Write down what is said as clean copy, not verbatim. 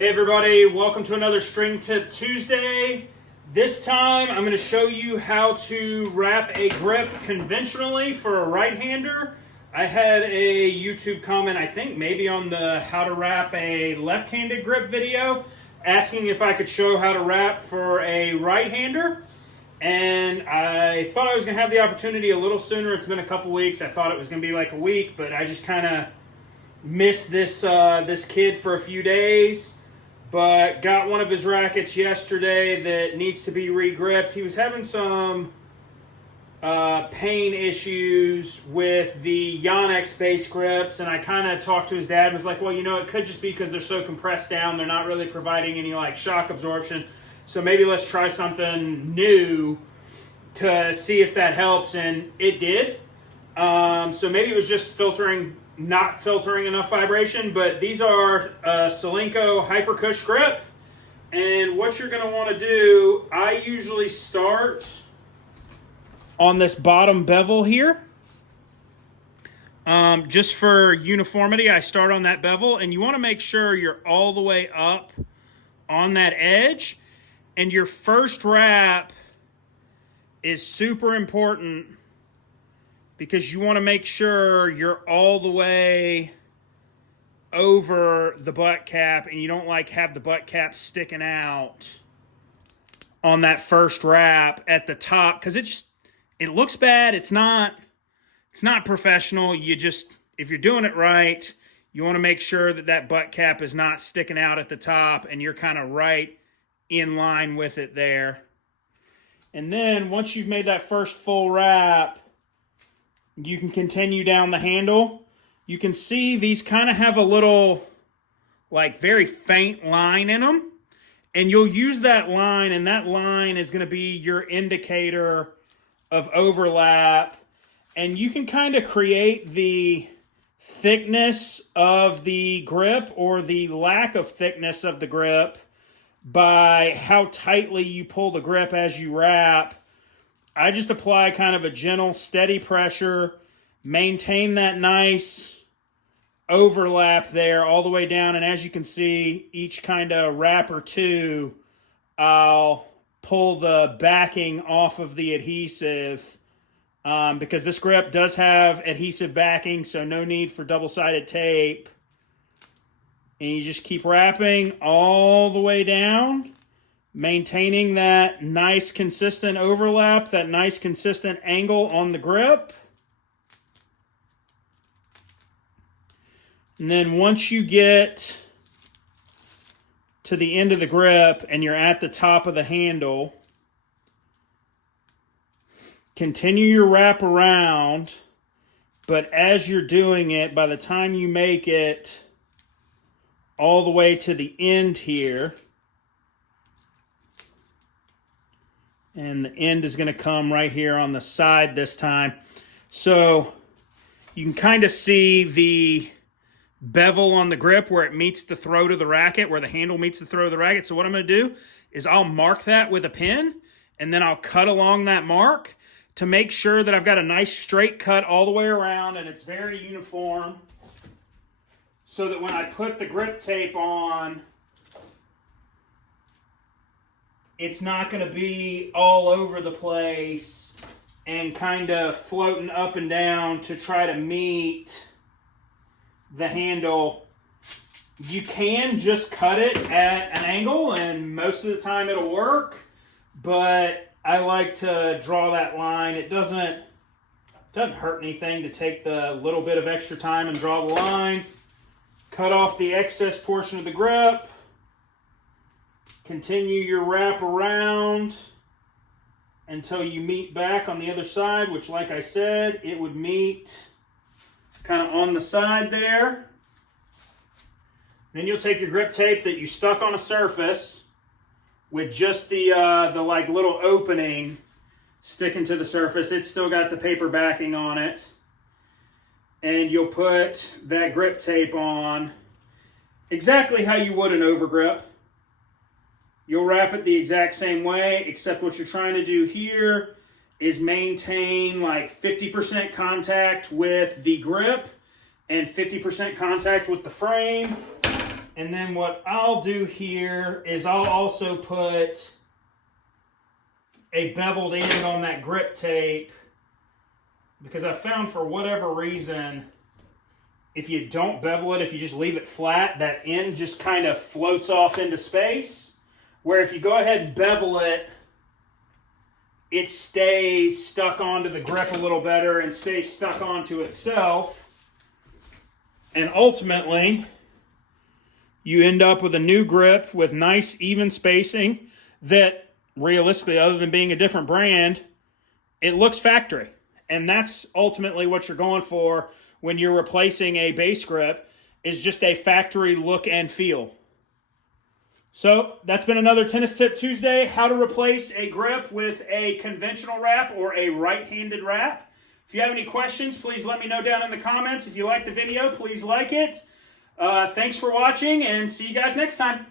Hey everybody, welcome to another String Tip Tuesday. This time I'm going to show you how to wrap a grip conventionally for a right-hander. I had a YouTube comment, I think maybe on the how to wrap a left-handed grip video, asking if I could show how to wrap for a right-hander. And I thought I was going to have the opportunity a little sooner. It's been a couple weeks. I thought it was going to be like a week, but I just kind of missed this kid for a few days. But got one of his rackets yesterday that needs to be re-gripped. He was having some pain issues with the Yonex base grips, and I kind of talked to his dad and was like, well, you know, it could just be because they're so compressed down. They're not really providing any like shock absorption. So maybe let's try something new to see if that helps, and it did. So maybe it was just not filtering enough vibration, but these are a Solinco Hypercush grip. And what you're going to want to do, I usually start on this bottom bevel here. Just for uniformity, I start on that bevel, and you want to make sure you're all the way up on that edge. And your first wrap is super important because you want to make sure you're all the way over the butt cap and you don't like have the butt cap sticking out on that first wrap at the top, because it looks bad. It's not professional. If you're doing it right, you want to make sure that butt cap is not sticking out at the top and you're kind of right in line with it there. And then once you've made that first full wrap, you can continue down the handle. You can see these kind of have a little, like, very faint line in them. And you'll use that line, and that line is going to be your indicator of overlap. And you can kind of create the thickness of the grip or the lack of thickness of the grip by how tightly you pull the grip as you wrap. I just apply kind of a gentle, steady pressure, maintain that nice overlap there all the way down. And as you can see, each kind of wrap or two, I'll pull the backing off of the adhesive because this grip does have adhesive backing, so no need for double-sided tape. And you just keep wrapping all the way down, maintaining that nice consistent overlap, that nice consistent angle on the grip. And then once you get to the end of the grip and you're at the top of the handle, continue your wrap around, but as you're doing it, by the time you make it all the way to the end here, and the end is going to come right here on the side this time. So you can kind of see the bevel on the grip where it meets the throat of the racket, where the handle meets the throat of the racket. So what I'm going to do is I'll mark that with a pin, and then I'll cut along that mark to make sure that I've got a nice straight cut all the way around and it's very uniform, so that when I put the grip tape on, it's not going to be all over the place and kind of floating up and down to try to meet the handle. You can just cut it at an angle, and most of the time it'll work, but I like to draw that line. It doesn't hurt anything to take the little bit of extra time and draw the line. Cut off the excess portion of the grip. Continue your wrap around until you meet back on the other side, which, like I said, it would meet kind of on the side there. Then you'll take your grip tape that you stuck on a surface with just the like little opening sticking to the surface. It's still got the paper backing on it. And you'll put that grip tape on exactly how you would an overgrip. You'll wrap it the exact same way, except what you're trying to do here is maintain like 50% contact with the grip and 50% contact with the frame. And then what I'll do here is I'll also put a beveled end on that grip tape, because I found for whatever reason, if you don't bevel it, if you just leave it flat, that end just kind of floats off into space. Where if you go ahead and bevel it, it stays stuck onto the grip a little better and stays stuck onto itself. And ultimately, you end up with a new grip with nice even spacing that realistically, other than being a different brand, it looks factory. And that's ultimately what you're going for when you're replacing a base grip, is just a factory look and feel. So that's been another Tennis Tip Tuesday, how to replace a grip with a conventional wrap or a right-handed wrap. If you have any questions, please let me know down in the comments. If you like the video, please like it. Thanks for watching, and see you guys next time.